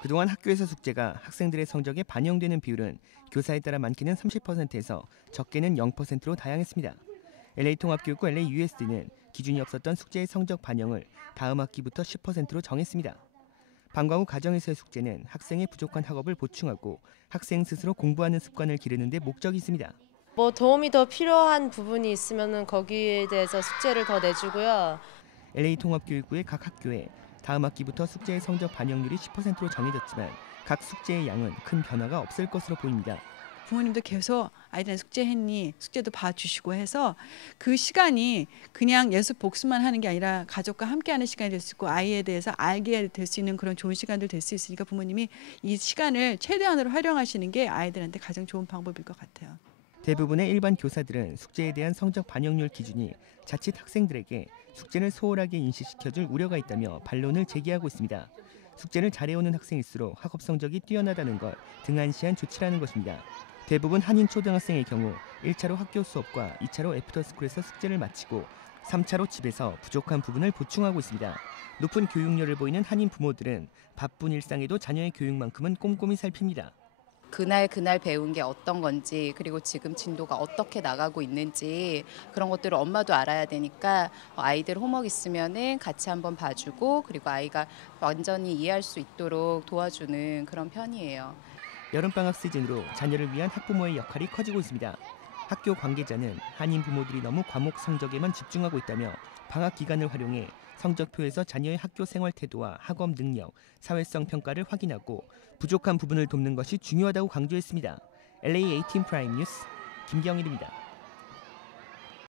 그동안 학교에서 숙제가 학생들의 성적에 반영되는 비율은 교사에 따라 많게는 30%에서 적게는 0%로 다양했습니다. LA통합교육부 LAUSD는 기준이 없었던 숙제의 성적 반영을 다음 학기부터 10%로 정했습니다. 방과 후 가정에서의 숙제는 학생의 부족한 학업을 보충하고 학생 스스로 공부하는 습관을 기르는 데 목적이 있습니다. 뭐 도움이 더 필요한 부분이 있으면은 거기에 대해서 숙제를 더 내주고요. LA통합교육부의 각 학교에 다음 학기부터 숙제의 성적 반영률이 10%로 정해졌지만 각 숙제의 양은 큰 변화가 없을 것으로 보입니다. 부모님도 계속 아이들 숙제했니 숙제도 봐주시고 해서 그 시간이 그냥 예습 복습만 하는 게 아니라 가족과 함께하는 시간이 될 수 있고 아이에 대해서 알게 될 수 있는 그런 좋은 시간들 될 수 있으니까 부모님이 이 시간을 최대한으로 활용하시는 게 아이들한테 가장 좋은 방법일 것 같아요. 대부분의 일반 교사들은 숙제에 대한 성적 반영률 기준이 자칫 학생들에게 숙제를 소홀하게 인식시켜줄 우려가 있다며 반론을 제기하고 있습니다. 숙제를 잘해오는 학생일수록 학업 성적이 뛰어나다는 걸 등한시한 조치라는 것입니다. 대부분 한인 초등학생의 경우 1차로 학교 수업과 2차로 애프터스쿨에서 숙제를 마치고 3차로 집에서 부족한 부분을 보충하고 있습니다. 높은 교육열을 보이는 한인 부모들은 바쁜 일상에도 자녀의 교육만큼은 꼼꼼히 살핍니다. 그날 그날 배운 게 어떤 건지 그리고 지금 진도가 어떻게 나가고 있는지 그런 것들을 엄마도 알아야 되니까 아이들 홈워크 있으면은 같이 한번 봐주고 그리고 아이가 완전히 이해할 수 있도록 도와주는 그런 편이에요. 여름방학 시즌으로 자녀를 위한 학부모의 역할이 커지고 있습니다. 학교 관계자는 한인 부모들이 너무 과목 성적에만 집중하고 있다며 방학 기간을 활용해 성적표에서 자녀의 학교 생활 태도와 학업 능력, 사회성 평가를 확인하고 부족한 부분을 돕는 것이 중요하다고 강조했습니다. LA 18 프라임 뉴스 김경일입니다.